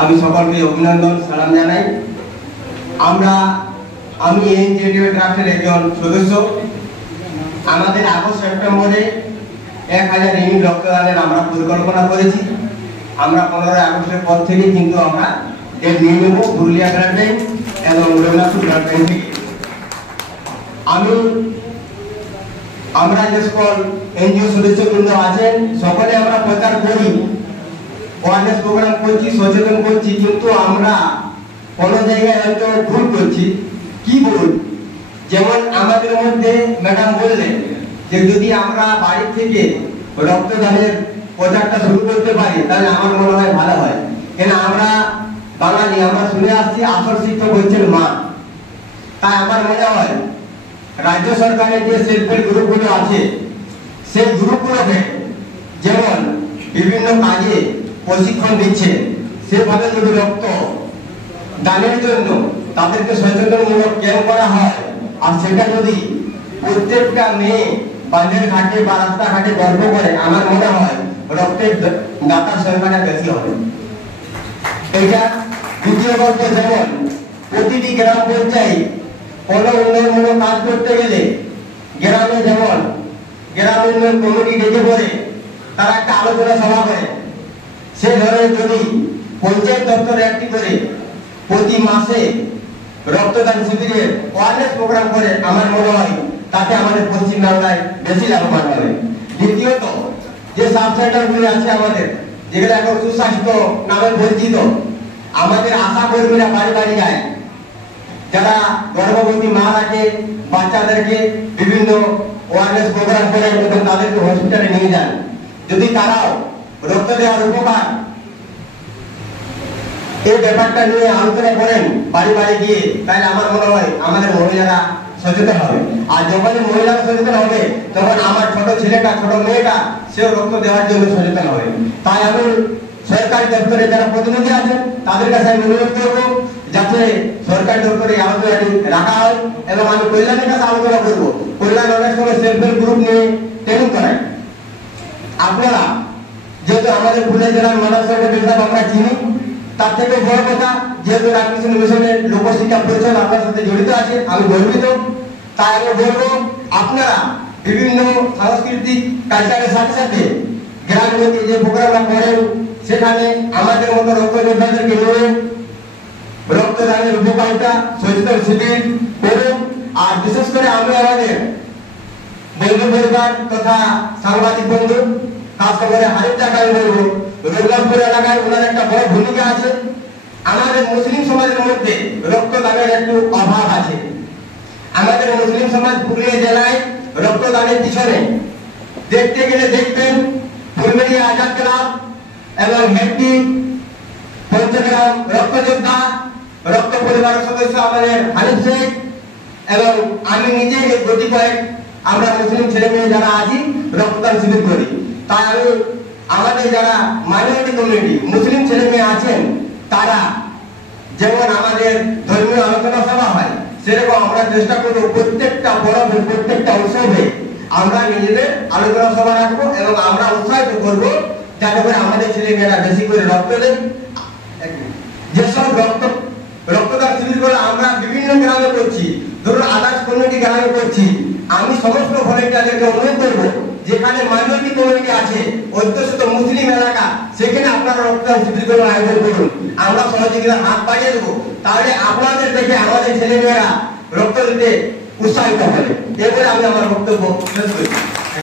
আমি সকলকে অভিনন্দন সালাম জানাই। আমি এনজিও ট্রাস্টের একজন সদস্য। আমাদের আগস্ট সেপ্টেম্বরে 1000 ইউনিট রক্তদানের আমরা পরিকল্পনা করেছি। আমরা 15 আগস্টের পর থেকে কিন্তু আমরা ডেট নিয়ে নেব পুরুলিয়া ব্লাড ব্যাংক এবং রঘুনাথপুর ব্লাড ব্যাংক থেকে। আমরা যে সকল এনজিও সদস্যবৃন্দ আছেন সকলে আমরা প্রচার করি, অ্যাওয়ারনেস প্রোগ্রাম করছি, সচেতন করছি, কিন্তু আমরা কোনো জায়গায় হয়তো ভুল করছি। কি বলুন, যেমন আমাদের মধ্যে ম্যাডাম বললেন যে যদি আমরা বাড়ি থেকে রক্তদানের প্রচারটা শুরু করতে পারি তাহলে আমার মনে হয় ভালো হয়। কেন আমরা বাঙালি, আমরা শুনে আসছি আসল শিক্ষক হচ্ছেন মা। তাই আমার মনে হয় রাজ্য সরকারের যে সেলফ হেল্প গ্রুপগুলো আছে সেই গ্রুপগুলোকে যেমন বিভিন্ন কাজে প্রশিক্ষণ দিচ্ছে, সেভাবে যদি রক্ত দানের জন্য তাদেরকে সচেতনমূলক ক্যাম্প করা হয়, আর সেটা যদি প্রত্যেকটা মেয়ে বাজার ঘাটে বা রাস্তাঘাটে গল্প করে, আমার মনে হয় রক্তের দাতার সংখ্যাটা বেশি হবে। এটা দ্বিতীয় গল্প, যেমন প্রতিটি গ্রাম পর্যায়ে কোনো উন্নয়নমূলক কাজ করতে গেলে গ্রামে যেমন গ্রাম উন্নয়ন কমিটি ডেকে পড়ে, তারা একটা আলোচনা সভা করে। সে ধরনের যদি পঞ্চায়েত দপ্তরে একটি করে প্রতি মাসে রক্তদান শিবিরের অ্যাওয়ারনেস প্রোগ্রাম করে, আমার মনে হয় তাতে আমাদের পশ্চিমবাংলায় বেশি লাভবান হবে। দ্বিতীয়ত, যে সাব সেন্টারগুলি আছে আমাদের, যেগুলো এখন সুস্বাস্থ্য নামে পরিচিত, আমাদের আশা কর্মীরা বাড়ি বাড়ি যায়, যারা গর্ভবতী মারাকে বাচ্চাদেরকে বিভিন্ন অ্যাওয়ারনেস প্রোগ্রাম করে এবং তাদেরকে হসপিটালে নিয়ে যান। যদি তারাও রক্ত দেওয়ার উপকার এই ব্যাপারটা নিয়ে আলোচনা করেন বাড়ি বাড়ি গিয়ে, তাহলে আমার মনে হয় আমাদের মহিলারা সচেতন হবে। আর যখন মহিলারা সচেতন হবে তখন আমার ছোট ছেলেটা, ছোট মেয়েটা, সেও রক্ত দেওয়ার জন্য সচেতন হবে। তাই আমি সরকারি দপ্তরে যারা প্রতিনিধি আছেন তাদের কাছে আমি অনুরোধ করবো যাতে সরকারি দপ্তরে আলোচনাটি রাখা হয়, এবং আমি কল্যাণের কাছে আলোচনা করবো। কল্যাণ অনেক সময় সেলফ হেল্প গ্রুপ নিয়ে ট্রেনিং করায়। আপনারা যেহেতু আমাদের পুরুলিয়া জেলার মানব সম্পদ আমরা চিনি, তার থেকে বড় কথা যেহেতু রামকৃষ্ণ মিশনের লোকশিক্ষা পরিষদ আপনার সাথে জড়িত আছে, আমি গর্বিত। তাই আমি বলবো আপনারা বিভিন্ন সাংস্কৃতিক কালচারের সাথে সাথে গ্রামে যে প্রোগ্রামটা করেন সেখানে আমাদের মতো রক্তযোদ্ধাদেরকে নিয়ে রক্তদানের উপকারিতা সচেতন শিবির করুন। আর বিশেষ করে আমি আমাদের বন্ধু পরিবার তথা সাংবাদিক বন্ধু, খাস করে হারিফটাকে আমি বলবো, রঘুনাথপুর এলাকায় ওনার একটা বড় ভূমিকা আছে। আমাদের মুসলিম সমাজের মধ্যে রক্তদানের একটু অভাব আছে। আমাদের মুসলিম সমাজ পুরুলিয়া জেলায় রক্তদানের পিছনে দেখতে গেলে দেখবেন ফুলবেড়িয়া আজাদ ক্লাব এবং হেডটি পঞ্চগ্রাম রক্তযোদ্ধা, রক্ত পরিবারের সদস্য আমাদের হানিফ শেখ এবং আমি নিজে এই কতিপয় আমরা মুসলিম ছেলে মেয়ে যারা আছি রক্তদান শিবির করি। তাই আমি আমাদের যারা মাইনরিটি কমিউনিটি মুসলিম ছেলে মেয়ে আছেন, তারা যেমন আমাদের ধর্মীয় আলোচনা সভা হয়, সেরকম আমরা চেষ্টা করবো প্রত্যেকটা পরবে, প্রত্যেকটা উৎসবে আমরা নিজেদের আলোচনা সভা রাখবো এবং আমরা উৎসাহিত করবো যাতে করে আমাদের ছেলে মেয়েরা বেশি করে রক্ত দেন। যেসব রক্তদান শিবিরগুলো আমরা বিভিন্ন গ্রামে করছি, ধরুন আদার্স কমিউনিটি গ্রামে করছি, আমি সমস্ত ভলেন্টিয়ারদেরকে অনুরোধ করবো যেখানে মাইনরিটি কমিউনিটি আছে, অধ্যুষিত মুসলিম এলাকা, সেখানে আপনারা রক্তদান শিবিরগুলো আয়োজন করুন। আমরা সহযোগিতার হাত বাড়িয়ে দেবো, তাহলে আপনাদের দেখে আমাদের ছেলেমেয়েরা রক্ত দিতে উৎসাহিত হবে। এরপরে আমি আমার বক্তব্য শেষ করি।